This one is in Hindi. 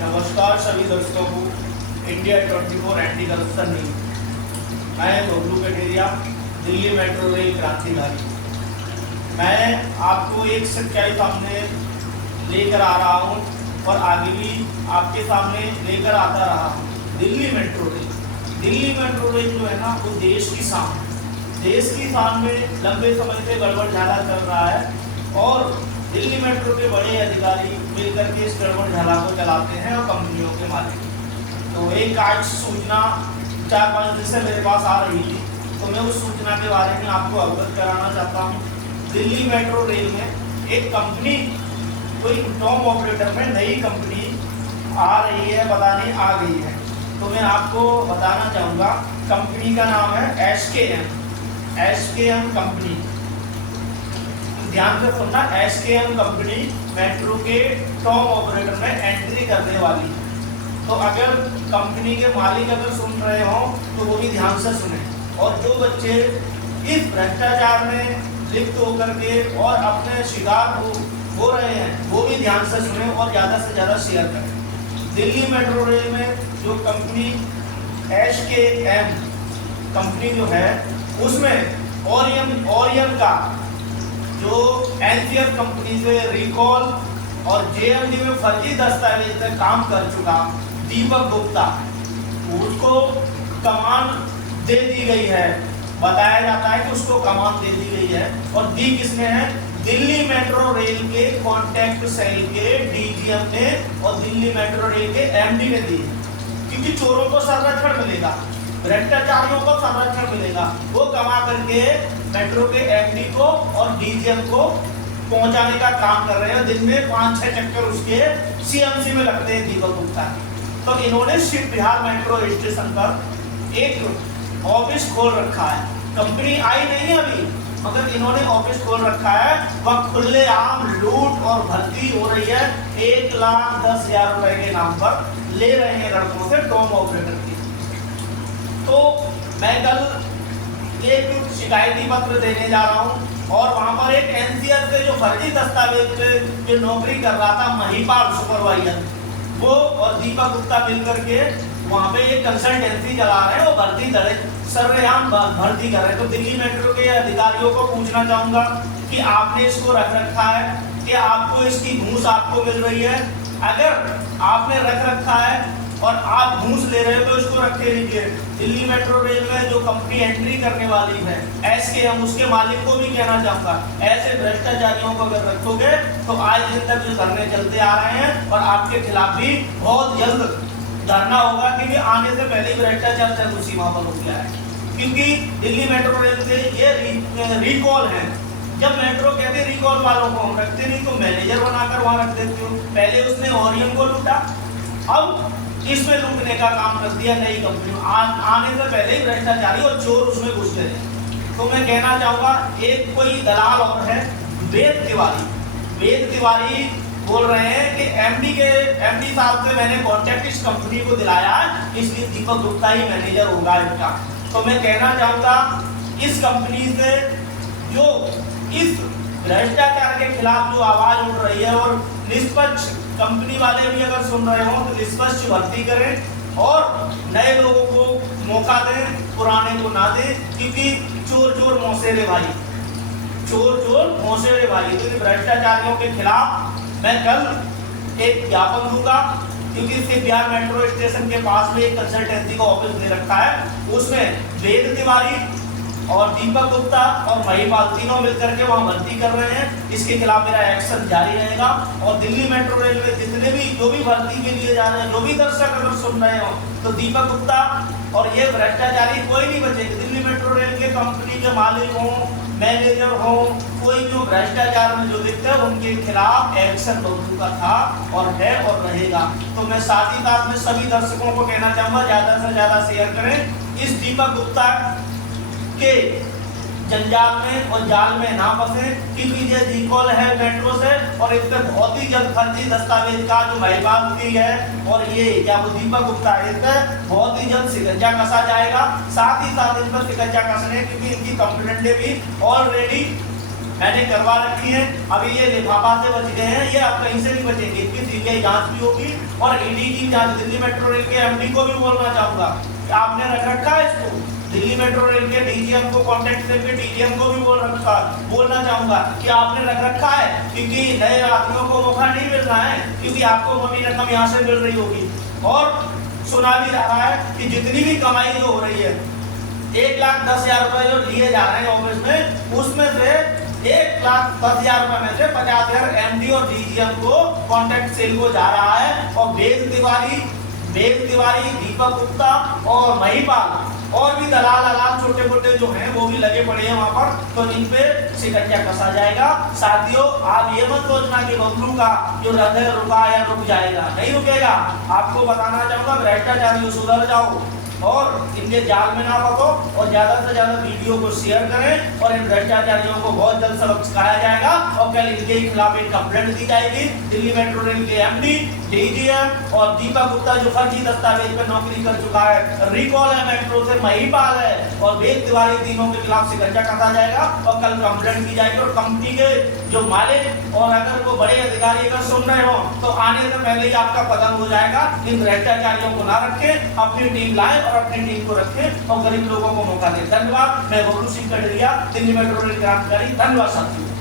नमस्कार सभी दर्शकों को इंडिया 24 एंटी करप्शन न्यूज। मैं बबलू कटेरिया, दिल्ली मेट्रो रेल क्रांतिकारी। मैं आपको एक सच्चाई सामने लेकर आ रहा हूं और आगे भी आपके सामने लेकर आता रहा हूं। दिल्ली मेट्रो रेल जो है ना, वो देश की शान में लंबे समय से गड़बड़ झाला चल रहा है और दिल्ली मेट्रो के बड़े अधिकारी मिलकर के इस गड़बड़ झाला को चलाते हैं और कंपनियों के मालिक। तो एक आज सूचना 4-5 दिन से मेरे पास आ रही थी, तो मैं उस सूचना के बारे में आपको अवगत कराना चाहता हूँ। दिल्ली मेट्रो रेल में एक कंपनी, कोई टॉम ऑपरेटर में नई कंपनी आ रही है, पता नहीं आ गई है। तो मैं आपको बताना चाहूँगा, कंपनी का नाम है एसकेएम कंपनी। ध्यान से सुनना, एसकेएम कंपनी मेट्रो के टॉम ऑपरेटर में एंट्री करने वाली है। तो अगर कंपनी के मालिक अगर सुन रहे हो तो वो भी ध्यान से सुने, और जो बच्चे इस भ्रष्टाचार में लिप्त होकर के और अपने शिकार हो रहे हैं वो भी ध्यान से सुने और ज़्यादा से ज़्यादा शेयर करें। दिल्ली मेट्रो रेल में जो कंपनी एसकेएम कंपनी जो है, उसमें ओरियन का जो एनसीएफ कंपनी से रिकॉल और जेएमडी में फर्जी दस्तावेज में काम कर चुका दीपक गुप्ता, उसको कमान दे दी गई है। बताया जाता है कि उसको कमान दे दी गई है, और दी किसने है? दिल्ली मेट्रो रेल के कॉन्ट्रैक्ट सेल के डीजीएम ने और दिल्ली मेट्रो रेल के एमडी ने दी है। क्योंकि चोरों को संरक्षण मिलेगा, भ्रष्टाचारियों को संरक्षण मिलेगा। वो कमा करके मेट्रो के एमडी को और डीजीएम को पहुंचाने का काम कर रहे हैं। दिन में 5-6 चक्कर उसके सीएमसी में लगते हैं दीपक गुप्ता। तो इन्होंने शिव विहार मेट्रो स्टेशन पर एक ऑफिस खोल रखा है। कंपनी आई नहीं है अभी, मगर इन्होंने ऑफिस खोल रखा है। वह खुलेआम लूट और भर्ती हो रही है। 1,10,000 रुपए के नाम पर ले रहे हैं लड़कों से टॉम ऑपरेटर की। तो मैं कल एक शिकायती पत्र देने जा रहा हूं, और वहां पर एक एनसीएफ से जो फर्जी दस्तावेज पे जो नौकरी कर रहा था महिपाल सुपरवाइजर, वो और दीपक गुप्ता मिलकर के वहां पे एक कंसल्टेंसी चला रहे हैं। वो भर्ती सर्वयाम भर्ती कर रहे हैं। तो दिल्ली मेट्रो के अधिकारियों को पूछना चाहूंगा कि आपने इसको रख रखा है कि आपको इसकी घूस आपको मिल रही है? अगर आपने रख रखा है और आप घूस ले रहे हो तो इसको रखे रहिए। दिल्ली मेट्रो रेल में जो कंपनी एंट्री करने वाली है एसकेएम, उसके मालिक को भी कहना चाहूंगा, ऐसे भ्रष्टाचारियों को अगर रखोगे तो आज दिन तक जो धरने चलते आ रहे हैं, और आपके खिलाफ भी बहुत जल्द धरना होगा, क्योंकि आने से पहले ही भ्रष्टाचार जब सीमा पर हो गया है। क्योंकि दिल्ली मेट्रो रेल से ये रिकॉल है। जब मेट्रो कहते रिकॉल वालों को हम रखते नहीं, तो मैनेजर बनाकर वहां रख देते हो। पहले उसने ओरियन को लूटा, अब इसमें लूटने का काम कर दिया नई कंपनी। आने से पहले ही भ्रष्टाचारी और चोर उसमें घुस गए। तो मैं कहना चाहूंगा, एक कोई दलाल और है वेद तिवारी बोल रहे हैं कि एमडी साहब से मैंने कॉन्ट्रैक्ट इस कंपनी को दिलाया, इसलिए दीपक गुप्ता ही मैनेजर होगा इसका। तो मैं कहना चाहूंगा, इस कंपनी से जो इस भ्रष्टाचार के खिलाफ जो आवाज उठ रही है, और निष्पक्ष कंपनी वाले भी अगर सुन रहे हो तो निष्पक्ष भर्ती करें और नए लोगों को मौका दें, पुराने को ना दें। क्योंकि चोर मौसेरे भाई। तो भ्रष्टाचारियों के खिलाफ मैं कल एक ज्ञापन दूंगा, क्योंकि शिव विहार मेट्रो स्टेशन के पास में एक कंसल्टेंसी का ऑफिस दे रखा है। उसमें वेद तिवारी और दीपक गुप्ता और महिपाल तीनों मिलकर के वहां भर्ती कर रहे हैं। इसके खिलाफ मेरा एक्शन जारी रहेगा। और दिल्ली मेट्रो रेल में जितने भी जो भी भर्ती के लिए जा रहे हैं, जो भी दर्शक अगर सुन रहे हो, तो दीपक गुप्ता और ये भ्रष्टाचारी कोई नहीं बचेगा। दिल्ली मेट्रो रेल के कंपनी के मालिक हों, मैनेजर हो, कोई भी भ्रष्टाचार में जो दिखता है उनके खिलाफ एक्शन बबलू का था और है और रहेगा। तो मैं साथ ही साथ में सभी दर्शकों को कहना चाहूंगा, ज्यादा से ज्यादा शेयर करें। इस दीपक गुप्ता के जंजाल में और जाल में ना फंसे, क्योंकि ये रिकॉल है मेट्रो से, और इस पर बहुत ही जल्द फर्जी दस्तावेज का जो महिपाल है और ये क्या वो दीपक गुप्ता है, इस पर बहुत ही जल्द शिकंजा कसा जाएगा। साथ ही साथ इन पर शिकंजा कसने, क्योंकि इनकी कंप्लेंटें भी ऑलरेडी मैंने करवा रखी है। अभी ये लिफाफा से बच गए हैं, ये अब कहीं से नहीं बचेंगे, इनकी सीबीआई जांच भी होगी और ईडी की जांच। दिल्ली मेट्रो रेल के एमडी को भी बोलना चाहूंगा कि आपने रख रखा है इसको। दिल्ली मेट्रो रेल के डीजीएम को कांटेक्ट करके डीजीएम को भी बोलना चाहूंगा कि आपने रख रखा है, क्योंकि नए आदमियों को मौका नहीं मिल रहा है, क्योंकि आपको मम्मी रकम यहाँ से मिल रही होगी। और सुना भी जा रहा है कि जितनी भी कमाई जो हो रही है 1,10,000 रुपए जो लिए जा रहे हैं ऑफिस में, उसमें से 1,10,000 रुपए में से 50,000 एमडी और डीजीएम को कॉन्ट्रैक्ट सेल को जा रहा है। और बेग तिवारी, दीपक गुप्ता और महिपाल और भी दलाल अलाल छोटे मोटे जो हैं वो भी लगे पड़े हैं वहां पर, तो इन पे शिकंजा कसा जाएगा। साथियों, आप ये मत सोचना कि बबलू का जो रथ है रुका या रुक जाएगा, नहीं रुकेगा। आपको बताना चाहूंगा, भ्रष्टाचारियों सुधर जाओ और इनके जाल में ना फंसो, और ज्यादा से ज्यादा वीडियो को शेयर करें और इन भ्रष्टाचारियों को बहुत जल्द सबक सिखाया जाएगा। और कल इनके खिलाफ एक कंप्लेंट दी जाएगी। दिल्ली मेट्रो रेल के एमडी, डीजीएम और दीपक गुप्ता जो फर्जी दस्तावेज पर नौकरी कर चुका है, रिकॉल है मेट्रो से, महिपाल है और वेद तिवारी, तीनों के खिलाफ शिकंजा कसा जाएगा और कल कंप्लेंट की जाएगी। और कंपनी के जो मालिक और अगर वो बड़े अधिकारी अगर सुन रहे हो तो आने से पहले ही आपका पतन हो जाएगा। इन भ्रष्टाचारियों को ना रखें, अपनी टीम लाएं और अपनी टीम को रखें और गरीब लोगों को मौका दें। धन्यवाद। मैं बबलू सिंह कटरिया, दिल्ली मेट्रो रेल क्रांतिकारी। धन्यवाद साथियों।